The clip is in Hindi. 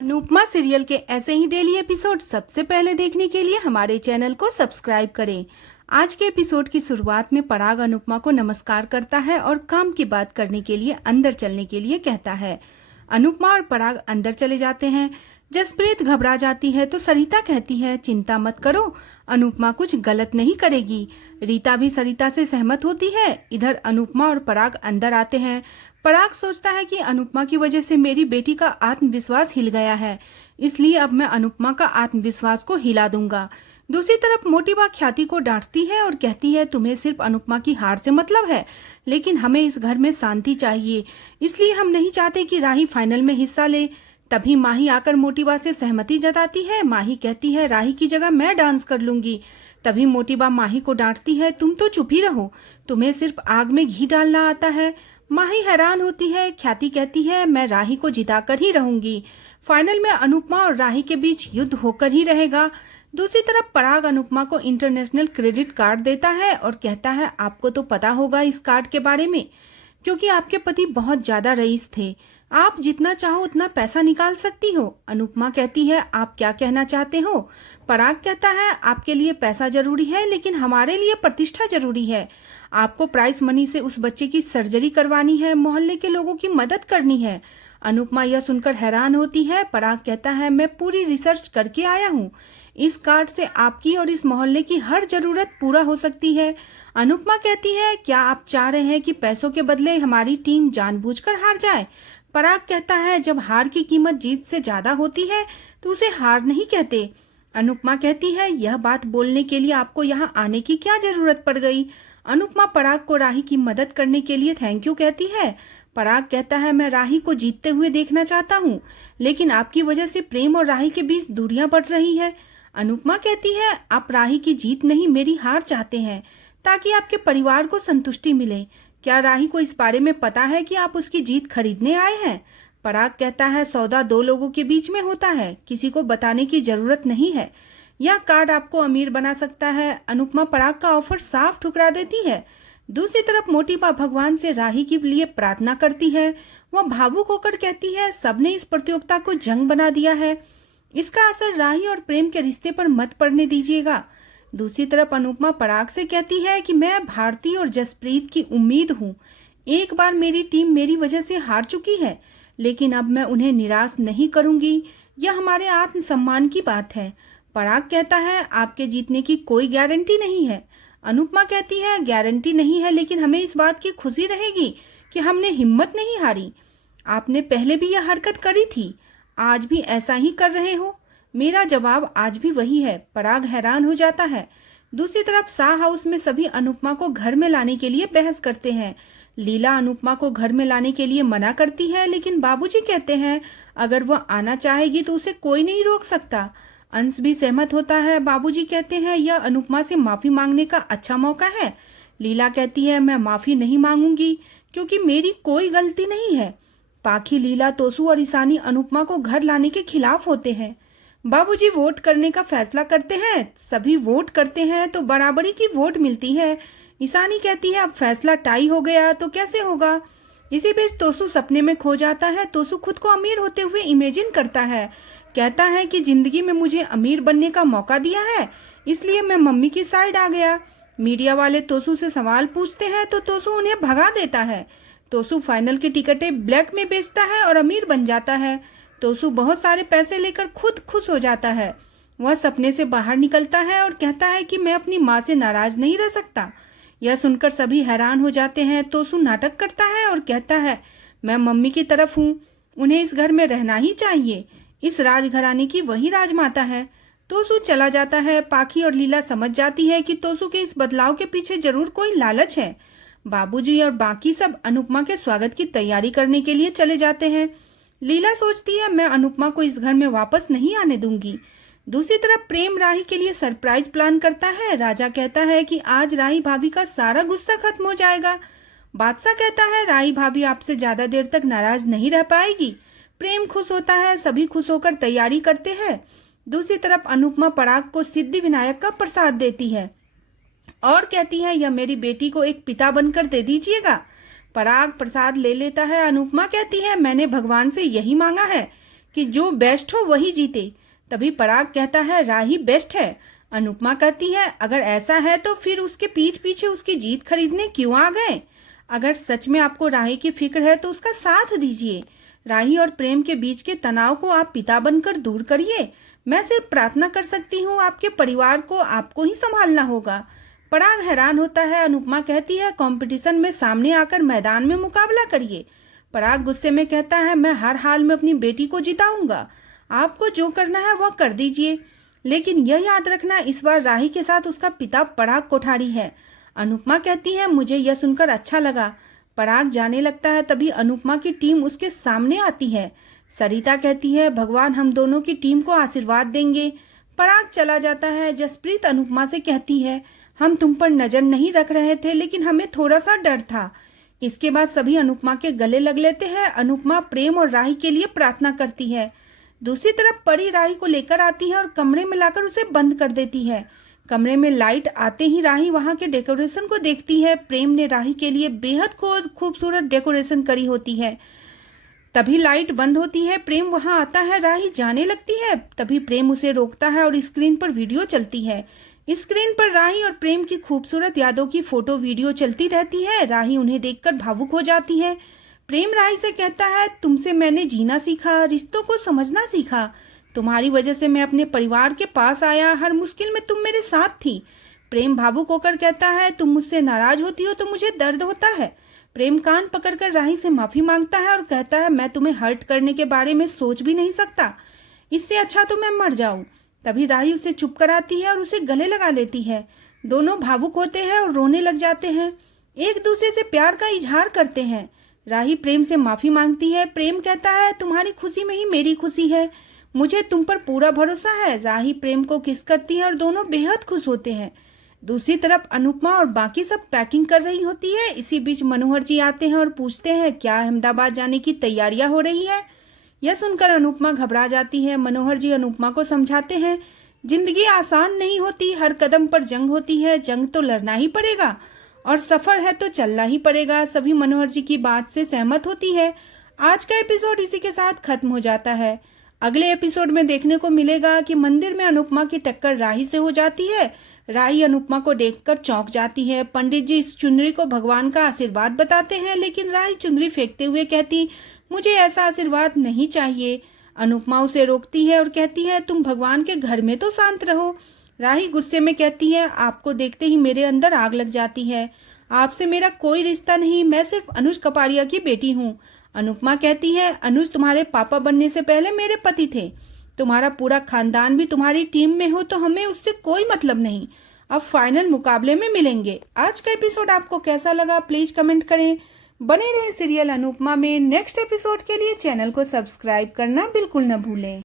अनुपमा सीरियल के ऐसे ही डेली एपिसोड सबसे पहले देखने के लिए हमारे चैनल को सब्सक्राइब करें। आज के एपिसोड की शुरुआत में पराग अनुपमा को नमस्कार करता है और काम की बात करने के लिए अंदर चलने के लिए कहता है। अनुपमा और पराग अंदर चले जाते हैं। जसप्रीत घबरा जाती है तो सरिता कहती है, चिंता मत करो, अनुपमा कुछ गलत नहीं करेगी। रीता भी सरिता से सहमत होती है। इधर अनुपमा और पराग अंदर आते हैं। पराग सोचता है कि अनुपमा की वजह से मेरी बेटी का आत्मविश्वास हिल गया है, इसलिए अब मैं अनुपमा का आत्मविश्वास को हिला दूंगा। दूसरी तरफ मोटी बा ख्याति को डांटती है और कहती है, तुम्हें सिर्फ अनुपमा की हार से मतलब है, लेकिन हमें इस घर में शांति चाहिए, इसलिए हम नहीं चाहते कि राही फाइनल में हिस्सा ले। तभी माही आकर मोटीबा से सहमति जताती है। माही कहती है, राही की जगह मैं डांस कर लूंगी। तभी मोटीबा माही को डांटती है, तुम तो चुप ही रहो, तुम्हें सिर्फ आग में घी डालना आता है। माही हैरान होती है। ख्याति कहती है, मैं राही को जिताकर ही रहूंगी। फाइनल में अनुपमा और राही के बीच युद्ध होकर ही रहेगा। दूसरी तरफ पराग अनुपमा को इंटरनेशनल क्रेडिट कार्ड देता है और कहता है, आपको तो पता होगा इस कार्ड के बारे में, क्योंकि आपके पति बहुत ज्यादा रईस थे, आप जितना चाहो उतना पैसा निकाल सकती हो। अनुपमा कहती है, आप क्या कहना चाहते हो? पराग कहता है, आपके लिए पैसा जरूरी है, लेकिन हमारे लिए प्रतिष्ठा जरूरी है। आपको प्राइस मनी से उस बच्चे की सर्जरी करवानी है, मोहल्ले के लोगों की मदद करनी है। अनुपमा यह सुनकर हैरान होती है। पराग कहता है, मैं पूरी रिसर्च करके आया हूँ, इस कार्ड से आपकी और इस मोहल्ले की हर जरूरत पूरा हो सकती है। अनुपमा कहती है, क्या आप चाह रहे हैं कि पैसों के बदले हमारी टीम जानबूझकर हार जाए? पराग कहता है, जब हार की कीमत जीत से ज्यादा होती है तो उसे हार नहीं कहते। अनुपमा कहती है, यह बात बोलने के लिए आपको यहाँ आने की क्या जरूरत पड़ गई? अनुपमा पराग को राही की मदद करने के लिए थैंक यू कहती है। पराग कहता है, मैं राही को जीतते हुए देखना चाहता हूँ, लेकिन आपकी वजह से प्रेम और राही के बीच दूरियां बढ़ रही है। अनुपमा कहती है, आप राही की जीत नहीं मेरी हार चाहते हैं, ताकि आपके परिवार को संतुष्टि मिले। क्या राही को इस बारे में पता है कि आप उसकी जीत खरीदने आए हैं? पराग कहता है, सौदा दो लोगों के बीच में होता है, किसी को बताने की जरूरत नहीं है। यह कार्ड आपको अमीर बना सकता है। अनुपमा पराग का ऑफर साफ ठुकरा देती है। दूसरी तरफ मोटीबा भगवान से राही के लिए प्रार्थना करती है। वह भावुक होकर कहती है, सबने इस प्रतियोगिता को जंग बना दिया है, इसका असर राही और प्रेम के रिश्ते पर मत पड़ने दीजिएगा। दूसरी तरफ अनुपमा पराग से कहती है कि मैं भारती और जसप्रीत की उम्मीद हूँ। एक बार मेरी टीम मेरी वजह से हार चुकी है, लेकिन अब मैं उन्हें निराश नहीं करूंगी, यह हमारे आत्मसम्मान की बात है। पराग कहता है, आपके जीतने की कोई गारंटी नहीं है। अनुपमा कहती है, गारंटी नहीं है, लेकिन हमें इस बात की खुशी रहेगी कि हमने हिम्मत नहीं हारी। आपने पहले भी यह हरकत करी थी, आज भी ऐसा ही कर रहे हो। मेरा जवाब आज भी वही है। पराग हैरान हो जाता है। दूसरी तरफ शाह हाउस में सभी अनुपमा को घर में लाने के लिए बहस करते हैं। लीला अनुपमा को घर में लाने के लिए मना करती है, लेकिन बाबूजी कहते हैं, अगर वह आना चाहेगी तो उसे कोई नहीं रोक सकता। अंश भी सहमत होता है। बाबूजी कहते हैं, यह अनुपमा से माफी मांगने का अच्छा मौका है। लीला कहती है, मैं माफी नहीं मांगूंगी, क्योंकि मेरी कोई गलती नहीं है। पाखी, लीला, तोसू और ईशानी अनुपमा को घर लाने के खिलाफ होते हैं। बाबूजी वोट करने का फैसला करते हैं। सभी वोट करते हैं तो बराबरी की वोट मिलती है। ईशानी कहती है, अब फैसला टाई हो गया तो कैसे होगा? इसी बीच तोसू सपने में खो जाता है। तोसू खुद को अमीर होते हुए इमेजिन करता है। कहता है कि जिंदगी में मुझे अमीर बनने का मौका दिया है, इसलिए मैं मम्मी की साइड आ गया। मीडिया वाले तोसू से सवाल पूछते हैं तो तोसू उन्हें भगा देता है। तोसू फाइनल की टिकटें ब्लैक में बेचता है और अमीर बन जाता है। तोसू बहुत सारे पैसे लेकर खुद खुश हो जाता है। वह सपने से बाहर निकलता है और कहता है कि मैं अपनी माँ से नाराज नहीं रह सकता। यह सुनकर सभी हैरान हो जाते हैं। तोसू नाटक करता है और कहता है, मैं मम्मी की तरफ हूँ, उन्हें इस घर में रहना ही चाहिए, इस राजघराने की वही राजमाता है। तोसू चला जाता है। पाखी और लीला समझ जाती है कि तोसू के इस बदलाव के पीछे जरूर कोई लालच है। बाबूजी और बाकी सब अनुपमा के स्वागत की तैयारी करने के लिए चले जाते हैं। लीला सोचती है, मैं अनुपमा को इस घर में वापस नहीं आने दूंगी। दूसरी तरफ प्रेम राही के लिए सरप्राइज प्लान करता है। राजा कहता है कि आज राही भाभी का सारा गुस्सा खत्म हो जाएगा। बादशाह कहता है, राही भाभी आपसे ज्यादा देर तक नाराज नहीं रह पाएगी। प्रेम खुश होता है। सभी खुश होकर तैयारी करते हैं। दूसरी तरफ अनुपमा पराग को सिद्धि विनायक का प्रसाद देती है और कहती है, यह मेरी बेटी को एक पिता बनकर दे दीजिएगा। पराग प्रसाद ले लेता है। अनुपमा कहती है, मैंने भगवान से यही मांगा है कि जो बेस्ट हो वही जीते। तभी पराग कहता है राही बेस्ट है। अनुपमा कहती है अगर ऐसा है तो फिर उसके पीठ पीछे उसकी जीत खरीदने क्यों आ गए? अगर सच में आपको राही की फिक्र है तो उसका साथ दीजिए। राही और प्रेम के बीच के तनाव को आप पिता बनकर दूर करिए। मैं सिर्फ प्रार्थना कर सकती हूँ, आपके परिवार को आपको ही संभालना होगा। पराग हैरान होता है। अनुपमा कहती है कंपटीशन में सामने आकर मैदान में मुकाबला करिए। पराग गुस्से में कहता है मैं हर हाल में अपनी बेटी को जिताऊंगा। आपको जो करना है वह कर दीजिए, लेकिन यह याद रखना इस बार राही के साथ उसका पिता पराग कोठारी है। अनुपमा कहती है मुझे यह सुनकर अच्छा लगा। पराग जाने लगता है तभी अनुपमा की टीम उसके सामने आती है। सरिता कहती है भगवान हम दोनों की टीम को आशीर्वाद देंगे। पराग चला जाता है। जसप्रीत अनुपमा से कहती है हम तुम पर नजर नहीं रख रहे थे, लेकिन हमें थोड़ा सा डर था। इसके बाद सभी अनुपमा के गले लग लेते हैं। अनुपमा प्रेम और राही के लिए प्रार्थना करती है। दूसरी तरफ परी राही को लेकर आती है और कमरे में लाकर उसे बंद कर देती है। कमरे में लाइट आते ही राही वहां के डेकोरेशन को देखती है। प्रेम ने राही के लिए बेहद खूबसूरत डेकोरेशन करी होती है। तभी लाइट बंद होती है। प्रेम वहां आता है। राही जाने लगती है। तभी प्रेम उसे रोकता है और स्क्रीन पर वीडियो चलती है। स्क्रीन पर राही और प्रेम की खूबसूरत यादों की फोटो वीडियो चलती रहती है। राही उन्हें देखकर भावुक हो जाती है। प्रेम राही से कहता है तुमसे मैंने जीना सीखा, रिश्तों को समझना सीखा। तुम्हारी वजह से मैं अपने परिवार के पास आया। हर मुश्किल में तुम मेरे साथ थी। प्रेम भावुक होकर कहता है तुम मुझसे नाराज होती हो तो मुझे दर्द होता है। प्रेम कान पकड़कर राही से माफी मांगता है और कहता है मैं तुम्हें हर्ट करने के बारे में सोच भी नहीं सकता। इससे अच्छा तो मैं मर जाऊं। तभी राही उसे चुप कराती है और उसे गले लगा लेती है। दोनों भावुक होते हैं और रोने लग जाते हैं। एक दूसरे से प्यार का इजहार करते हैं। राही प्रेम से माफी मांगती है। प्रेम कहता है तुम्हारी खुशी में ही मेरी खुशी है, मुझे तुम पर पूरा भरोसा है। राही प्रेम को किस करती है और दोनों बेहद खुश होते हैं। दूसरी तरफ अनुपमा और बाकी सब पैकिंग कर रही होती है। इसी बीच मनोहर जी आते हैं और पूछते हैं क्या अहमदाबाद जाने की तैयारियां हो रही है। यह सुनकर अनुपमा घबरा जाती है। मनोहर जी अनुपमा को समझाते हैं जिंदगी आसान नहीं होती, हर कदम पर जंग होती है। जंग तो लड़ना ही पड़ेगा और सफर है तो चलना ही पड़ेगा। सभी मनोहर जी की बात से सहमत होती है। आज का एपिसोड इसी के साथ खत्म हो जाता है। अगले एपिसोड में देखने को मिलेगा कि मंदिर में अनुपमा की टक्कर राही से हो जाती है। राही अनुपमा को देखकर चौंक जाती है। पंडित जी इस चुनरी को भगवान का आशीर्वाद बताते हैं, लेकिन राही चुनरी फेंकते हुए कहती मुझे ऐसा आशीर्वाद नहीं चाहिए। अनुपमा उसे रोकती है और कहती है तुम भगवान के घर में तो शांत रहो। राही गुस्से में कहती है आपको देखते ही मेरे अंदर आग लग जाती है। आपसे मेरा कोई रिश्ता नहीं, मैं सिर्फ अनुज कपाड़िया की बेटी हूँ। अनुपमा कहती है अनुज तुम्हारे पापा बनने से पहले मेरे पति थे। तुम्हारा पूरा खानदान भी तुम्हारी टीम में हो तो हमें उससे कोई मतलब नहीं। अब फाइनल मुकाबले में मिलेंगे। आज का एपिसोड आपको कैसा लगा प्लीज कमेंट करें। बने रहे सीरियल अनुपमा में नेक्स्ट एपिसोड के लिए चैनल को सब्सक्राइब करना बिल्कुल न भूलें।